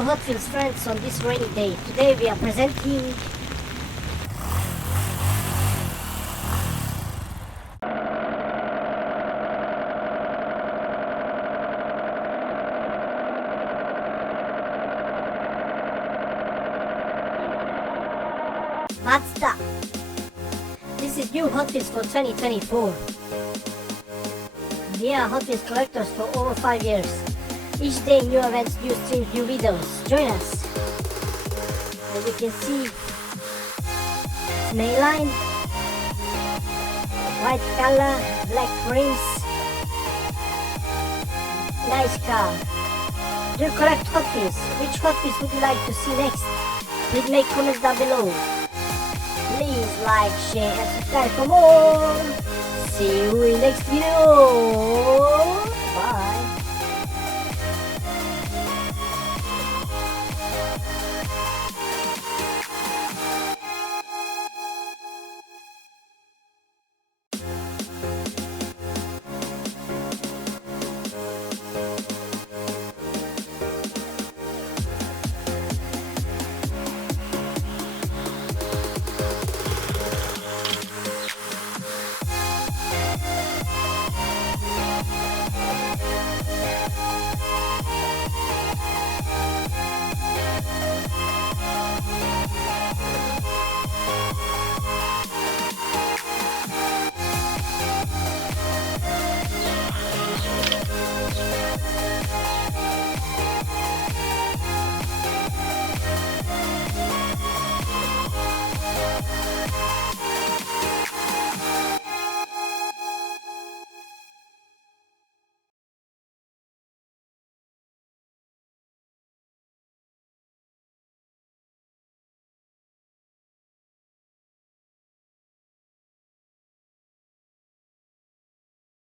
Hello Hot Wheels friends, on this rainy day. Today we are presenting Mazda. This is new Hot Wheels for 2024. We are Hot Wheels collectors for over 5 years. Each day new events, new streams, new videos. Join us. As you can see, it's mainline, white color, black rims. Nice car. Do you collect Hot Wheels? Which Hot Wheels would you like to see next? Please make comments down below. Please like, share and subscribe for more. See you in next video. Bye.